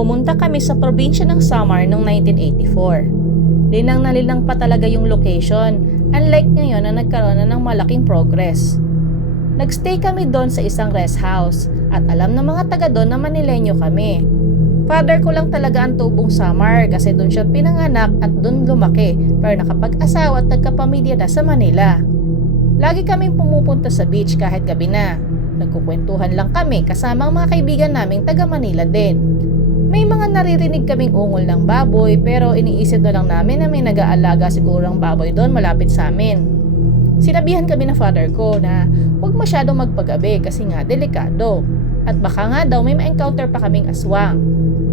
Pumunta kami sa probinsya ng Samar noong 1984. Linang na linang pa talaga yung location, unlike ngayon na nagkaroon na ng malaking progress. Nagstay kami doon sa isang rest house at alam ng mga taga doon na Manileño kami. Father ko lang talaga ang tubong Samar kasi doon siya pinanganak at doon lumaki pero nakapag-asawa at nagkapamilya na sa Manila. Lagi kaming pumupunta sa beach kahit gabi na. Nagkukwentuhan lang kami kasama ang mga kaibigan naming taga Manila din. May mga naririnig kaming ungol ng baboy pero iniisip na lang namin na may nag-aalaga siguro ang baboy doon malapit sa amin. Sinabihan kami ng father ko na huwag masyadong magpagabi kasi nga delikado at baka nga daw may ma-encounter pa kaming aswang.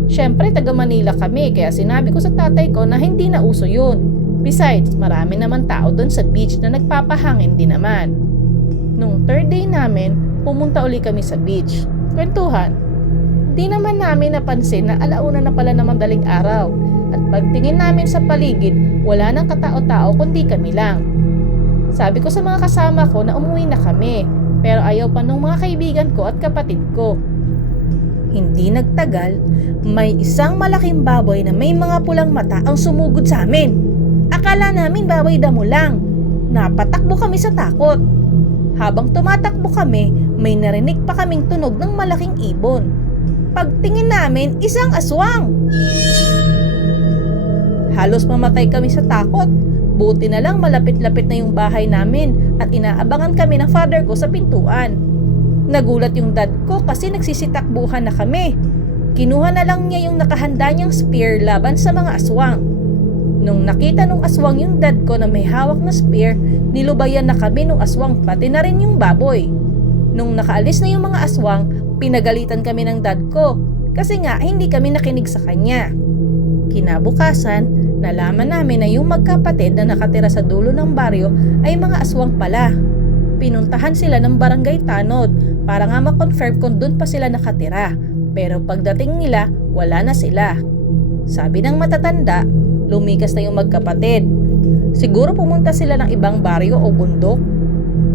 Syempre taga Manila kami kaya sinabi ko sa tatay ko na hindi na uso yun. Besides, marami naman tao doon sa beach na nagpapahangin din naman. Nung third day namin, pumunta uli kami sa beach. Kwentuhan. Di naman namin napansin na alauna na pala ng madaling araw at pagtingin namin sa paligid, wala nang katao-tao kundi kami lang. Sabi ko sa mga kasama ko na umuwi na kami pero ayaw pa nung mga kaibigan ko at kapatid ko. Hindi nagtagal, may isang malaking baboy na may mga pulang mata ang sumugod sa amin. Akala namin baboy damo lang. Napatakbo kami sa takot. Habang tumatakbo kami, may narinig pa kaming tunog ng malaking ibon. Pagtingin namin, isang aswang. Halos mamatay kami sa takot. Buti na lang malapit-lapit na yung bahay namin at inaabangan kami ng father ko sa pintuan. Nagulat yung dad ko kasi nagsisitakbuhan na kami. Kinuha na lang niya yung nakahanda niyang spear laban sa mga aswang. Nung nakita nung aswang yung dad ko na may hawak na spear, nilubayan na kami nung aswang pati na rin yung baboy. Nung nakaalis na yung mga aswang, pinagalitan kami ng dad ko kasi nga hindi kami nakinig sa kanya. Kinabukasan, nalaman namin na yung magkapatid na nakatira sa dulo ng baryo ay mga aswang pala. Pinuntahan sila ng barangay Tanod para nga makonfirm kung doon pa sila nakatira. Pero pagdating nila, wala na sila. Sabi ng matatanda, lumikas na yung magkapatid. Siguro pumunta sila ng ibang baryo o bundok.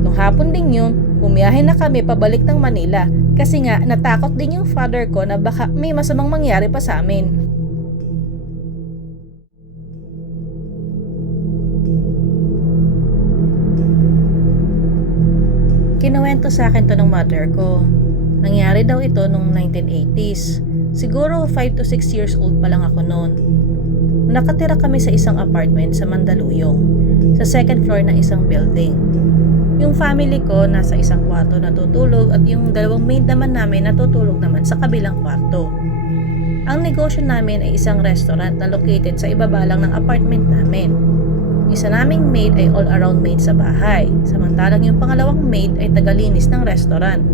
Nung hapon din yun, bumiyahe na kami pabalik ng Manila kasi nga natakot din yung father ko na baka may masamang mangyari pa sa amin. Kinuwento sa akin to ng mother ko. Nangyari daw ito noong 1980s. Siguro 5 to 6 years old pa lang ako noon. Nakatira kami sa isang apartment sa Mandaluyong, sa second floor ng isang building. Yung family ko nasa isang kwarto natutulog at yung dalawang maid naman namin natutulog naman sa kabilang kwarto. Ang negosyo namin ay isang restaurant na located sa ibaba lang ng apartment namin. Isa naming maid ay all-around maid sa bahay, samantalang yung pangalawang maid ay tagalinis ng restaurant.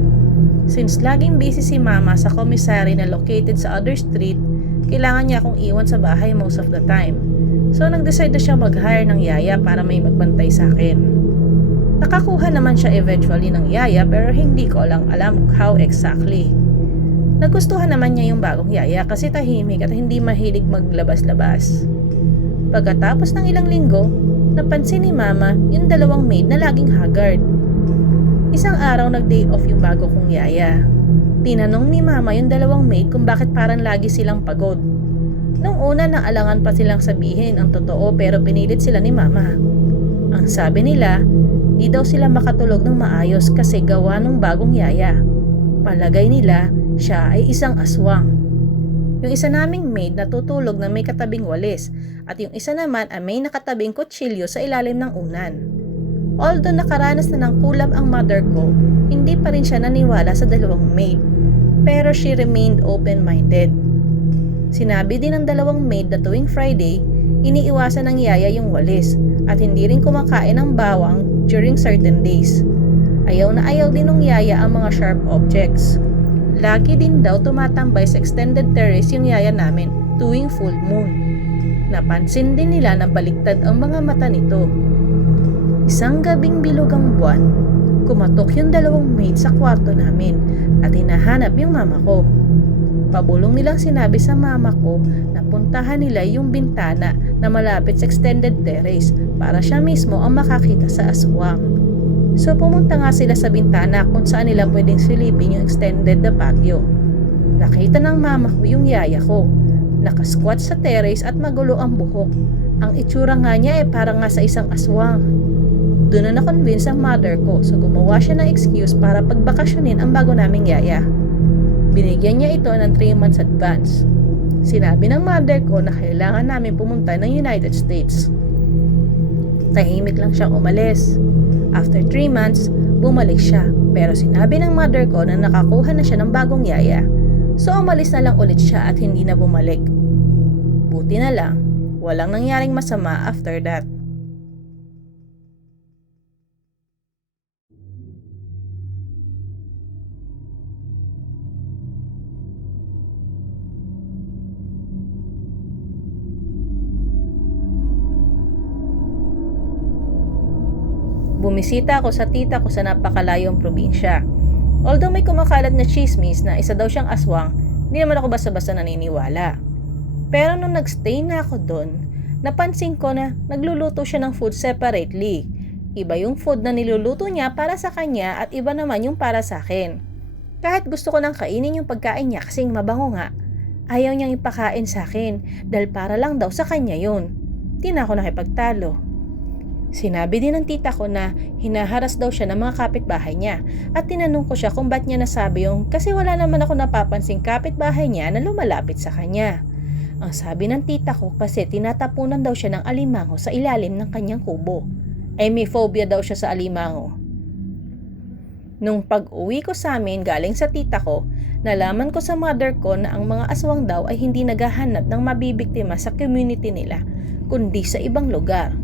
Since laging busy si mama sa commissary na located sa other street, kailangan niya akong iwan sa bahay most of the time. So nag-decide na siya mag-hire ng yaya para may magbantay sa akin. Nakakuha naman siya eventually ng yaya pero hindi ko lang alam how exactly. Nagustuhan naman niya yung bagong yaya kasi tahimik at hindi mahilig maglabas-labas. Pagkatapos ng ilang linggo, napansin ni mama yung dalawang maid na laging haggard. Isang araw nag-day off yung bago kong yaya. Tinanong ni mama yung dalawang maid kung bakit parang lagi silang pagod. Nung una naalangan pa silang sabihin ang totoo pero pinilit sila ni mama. Ang sabi nila, di daw sila makatulog ng maayos kasi gawa ng bagong yaya. Palagay nila, siya ay isang aswang. Yung isa naming maid natutulog na may katabing walis at yung isa naman ay may nakatabing kutsilyo sa ilalim ng unan. Although nakaranas na ng kulam ang mother ko, hindi pa rin siya naniwala sa dalawang maid. Pero she remained open-minded. Sinabi din ng dalawang maid na tuwing Friday, iniiwasan ng yaya yung walis at hindi rin kumakain ng bawang during certain days. Ayaw na ayaw din ng yaya ang mga sharp objects. Lagi din daw tumatambay sa extended terrace yung yaya namin tuwing full moon. Napansin din nila na baliktad ang mga mata nito. Isang gabing bilog ang buwan, kumatok yung dalawang maid sa kwarto namin at hinahanap yung mama ko. Pabulong nilang sinabi sa mama ko na puntahan nila yung bintana na malapit sa extended terrace para siya mismo ang makakita sa aswang. So pumunta nga sila sa bintana kung saan nila pwedeng silipin yung extended na patio. Nakita ng mama ko yung yaya ko. Nakasquat sa terrace at magulo ang buhok. Ang itsura nga niya parang nga sa isang aswang. Doon na na-convince ang mother ko, so gumawa siya ng excuse para pagbakasyonin ang bago naming yaya. Binigyan niya ito ng 3 months advance. Sinabi ng mother ko na kailangan namin pumunta ng United States. Tahimik lang siyang umalis. After 3 months, bumalik siya. Pero sinabi ng mother ko na nakakuha na siya ng bagong yaya. So umalis na lang ulit siya at hindi na bumalik. Buti na lang, walang nangyaring masama after that. Bumisita ako sa tita ko sa napakalayong probinsya. Although may kumakalat na chismis na isa daw siyang aswang, hindi naman ako basta-basta naniniwala. Pero nung nagstay na ako doon, napansin ko na nagluluto siya ng food separately. Iba yung food na niluluto niya para sa kanya at iba naman yung para sa akin. Kahit gusto ko nang kainin yung pagkain niya kasing mabango nga, ayaw niyang ipakain sa akin dahil para lang daw sa kanya yun. Di na ako nakipagtalo. Sinabi din ng tita ko na hinaharas daw siya ng mga kapitbahay niya at tinanong ko siya kung ba't niya nasabi yung kasi wala naman ako napapansing kapitbahay niya na lumalapit sa kanya. Ang sabi ng tita ko kasi tinatapunan daw siya ng alimango sa ilalim ng kanyang kubo. Ay may phobia daw siya sa alimango. Nung pag-uwi ko sa amin galing sa tita ko, nalaman ko sa mother ko na ang mga aswang daw ay hindi naghahanap ng mabibiktima sa community nila, kundi sa ibang lugar.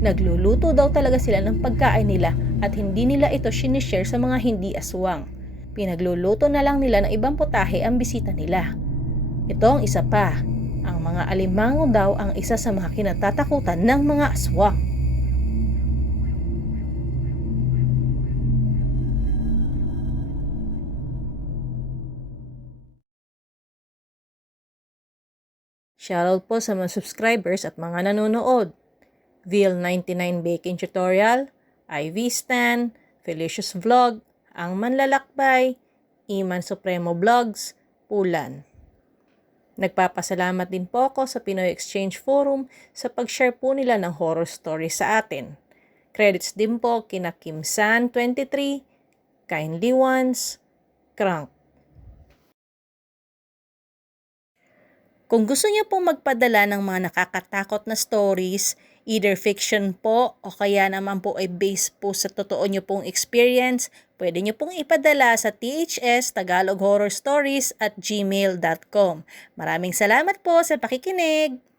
Nagluluto daw talaga sila ng pagkain nila at hindi nila ito sinishare sa mga hindi aswang. Pinagluluto na lang nila ng ibang putahe ang bisita nila. Ito ang isa pa. Ang mga alimango daw ang isa sa mga kinatatakutan ng mga aswang. Shoutout po sa mga subscribers at mga nanonood. Vil99 Baking Tutorial, Ivy Stan, Felicious Vlog, Ang Manlalakbay, Iman Supremo Vlogs, Pulan. Nagpapasalamat din po ako sa Pinoy Exchange Forum sa pag-share po nila ng horror story sa atin. Credits din po kina Kim San 23, Kindly Ones, Crank. Kung gusto niyo pong magpadala ng mga nakakatakot na stories, either fiction po o kaya naman po ay based po sa totoo niyo pong experience, pwede niyo pong ipadala sa thstagaloghorrorstories@gmail.com. Maraming salamat po sa pakikinig!